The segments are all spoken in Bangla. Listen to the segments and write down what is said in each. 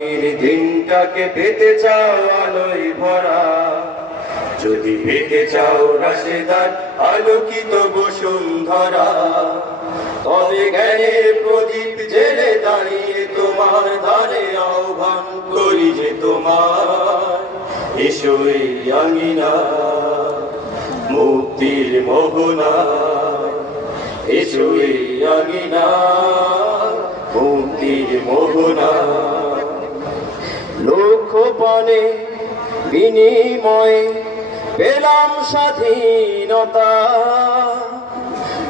দিনটাকে পেতে চাও আলোয় ভরা, যদি পেতে চাও রাশেদার আলোকিত বসুন্ধরা, তবে জ্ঞানের প্রদীপ জেলে দাঁড়িয়ে তোমার ধারে আহ্বান করি যে তোমার এসো এই আঙিনা মুক্তির মোহনা, এসো এই আঙিনা মুক্তির মোহনা। লক্ষ্যপণে বিনিময়ে পেলাম স্বাধীনতা,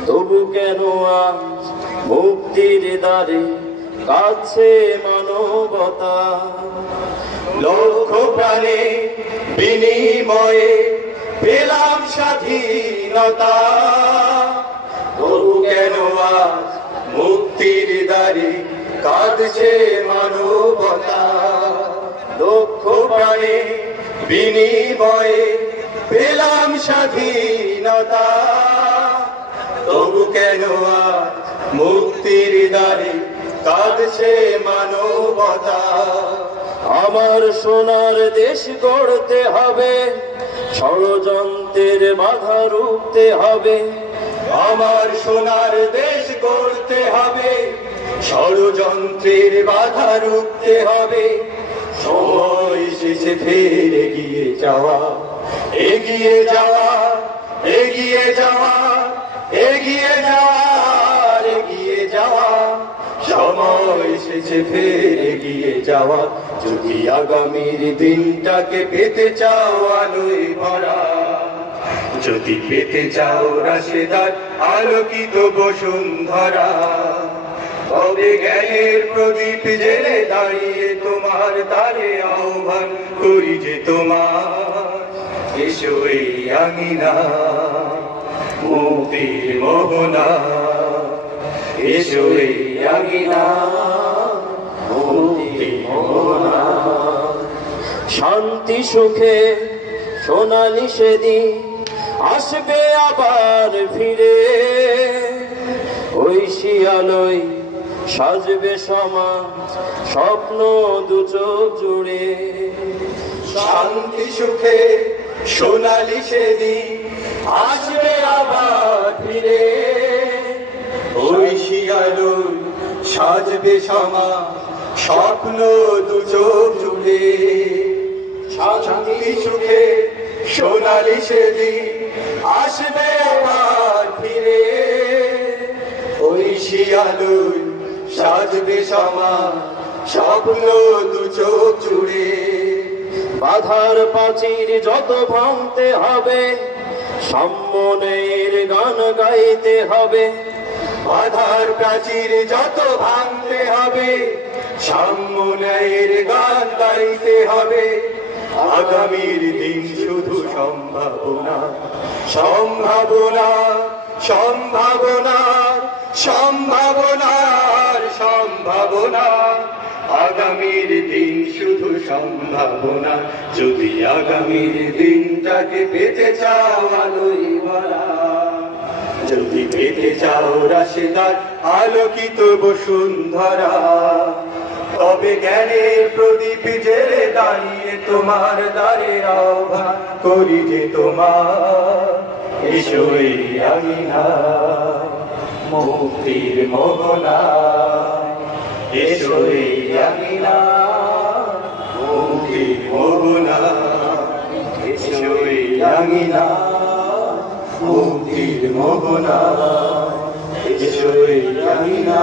তবু কেন আজ মুক্তির দ্বারে কাছে মানবতা। লক্ষ্যপ্রাণে বিনিময়ে পেলাম স্বাধীনতা, তবু কেন আজ মুক্তির দ্বারে কাঁদছে মানবতা। লক্ষ্যপ্রাণে বিনিময়ে পেলাম স্বাধীনতা, তবু কেন আজ মুক্তির দ্বারে কাঁদছে মানবতা। আমার সোনার দেশ গড়তে হবে, ষড়যন্ত্রের বাধা রুখতে হবে। আমার সোনার দেশ গড়তে হবে, ষড়যন্ত্রের বাধা রুখতে হবে। সময় শেষে ফের এগিয়ে যাওয়া, এগিয়ে যাওয়া, এগিয়ে যাওয়া, এগিয়ে যাওয়া, এগিয়ে যাওয়া। সময় শেষে ফের এগিয়ে যাওয়া, যদি আগামীর দিনটাকে পেতে চাও আলোয় ভরা, যদি পেতে চাও রাশেদার আলোকিত বসুন্ধরা, তবে জ্ঞানের প্রদীপ জেলে দাঁড়িয়ে তোমার দ্বারে আহ্বান করি যে তোমার এসো এই আঙিনা মুক্তির মোহনা, এসো এই আঙিনা মুক্তির মোহনা। শান্তি সুখে সোনালি সেদিন আসবে আবার ফিরে, ঐশী আলোয় সাজবে সমাজ স্বপ্ন দু চোখ জুড়ে। শান্তি সুখে সোনালি সেদিন আসবে আবার ফিরে, ঐশী আলোয় সাজবে সমাজ স্বপ্ন দু চোখ জুড়ে। শান্তি সুখে সোনালি সেদিন আসবে আবার ফিরে, ঐশী আলোয় সাজবে সমাজ স্বপ্ন দু চোখ জুড়ে। বাধার প্রাচীর যত ভাঙতে হবে, সম্মানের গান গাইতে হবে। বাধার প্রাচীর যত ভাঙতে হবে, সম্মানের গান গাইতে হবে। আগামীর দিন শুধু সম্ভাবনা, সম্ভাবনা, সম্ভাবনা, সম্ভাবনার সম্ভাবনা। আগামীর দিন শুধু সম্ভাবনা, যদি আগামীর দিনটাকে পেতে চাও আলোয় ভরা, যদি পেতে চাও রাশেদার আলোকিত বসুন্ধরা, তবে জ্ঞানের প্রদীপ জেলে দাঁড়িয়ে তোমার দ্বারে আহ্বান করি যে তোমার এসো এই আঙিনা মুক্তির মোহনা, এসো এই আঙিনা মুক্তির মোহনা, এসো এই আঙিনা মুক্তির মোহনা, এসো এই আঙিনা।